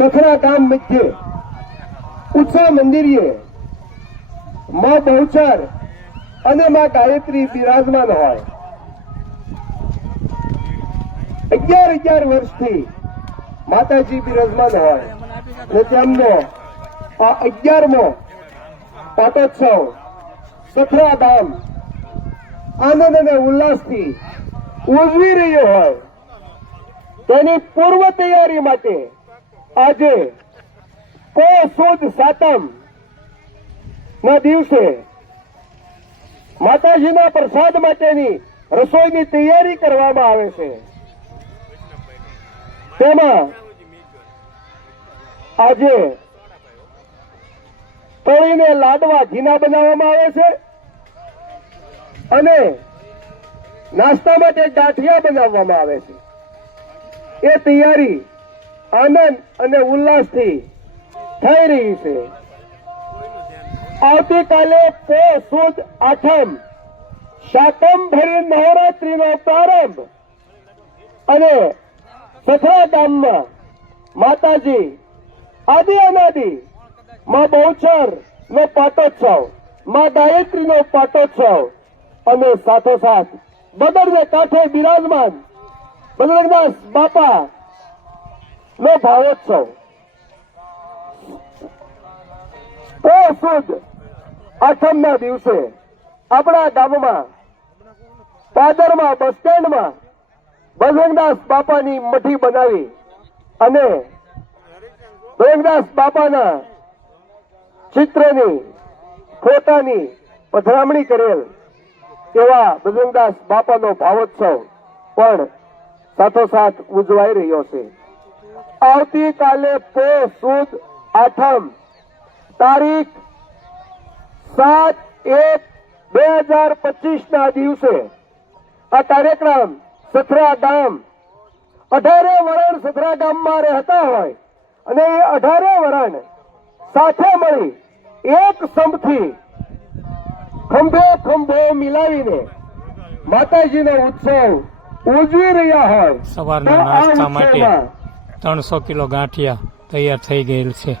સખરા ગામ મધ્યે ઉત્સવ મંદિરીએ માં બહુચર અને માં ગાયત્રી બિરાજમાન હોય. અગિયાર અગિયાર વર્ષથી માતાજી બિરાજમાન હોય અને તેમનો આ અગિયારમો પાટોત્સવ સખરા ધામ આનંદ અને ઉલ્લાસથી ઉજવી રહ્યો હોય. તેની પૂર્વ તૈયારી માટે આજે કો સુદ સાતમ ના દિવસે માતાજીના પ્રસાદ માટેની રસોઈની તૈયારી કરવામાં આવે છે. તેમાં આજે તળીને લાડવા ઘીના બનાવવામાં આવે છે અને નાસ્તા માટે ગાંઠિયા બનાવવામાં આવે છે. એ તૈયારી આનંદ અને ઉલ્લાસથી થઈ રહી છે. આવતીકાલે પો સુદ આઠમ શાકંભરી નવરાત્રીનો પ્રારંભ. અને સખરા ગામમાં માતાજી આદિ અનાદિ, માં બહુચર નો પાટોત્સવ, માં ગાયત્રી નો પાટોત્સવ અને સાથોસાથ બદરને કાંઠે બિરાજમાન બજરંગદાસ બાપા નો ભાવોત્સવ તો સુદ આઠમના દિવસે આપણા ગામમાં, પાદરમાં, બસ સ્ટેન્ડમાં બજરંગદાસ બાપાની મઠી બનાવી અને બજરંગદાસ બાપાના ચિત્રની, ફોટાની પધરામણી કરેલ એવા બજરંગદાસ બાપાનો ભાવોત્સવ પણ સાથોસાથ ઉજવાઈ રહ્યો છે. આવતીકાલે પોષ સુદ આઠમ તારીખ સાત એક બે હજાર પચીસ ના દિવસે આ કાર્યક્રમ સથરા ગામ અઢારે વરણ સથરા ગામમાં રહેતા હોય અને એ અઢારે વરણ સાથે મળી એક સંપથી ખંભે ખંભો મિલાવીને માતાજીનો ઉત્સવ ઉજવી રહ્યા હોય. સવારના નાસ્તા માટે ત્રણસો કિલો ગાંઠિયા તૈયાર થઈ ગયેલ છે.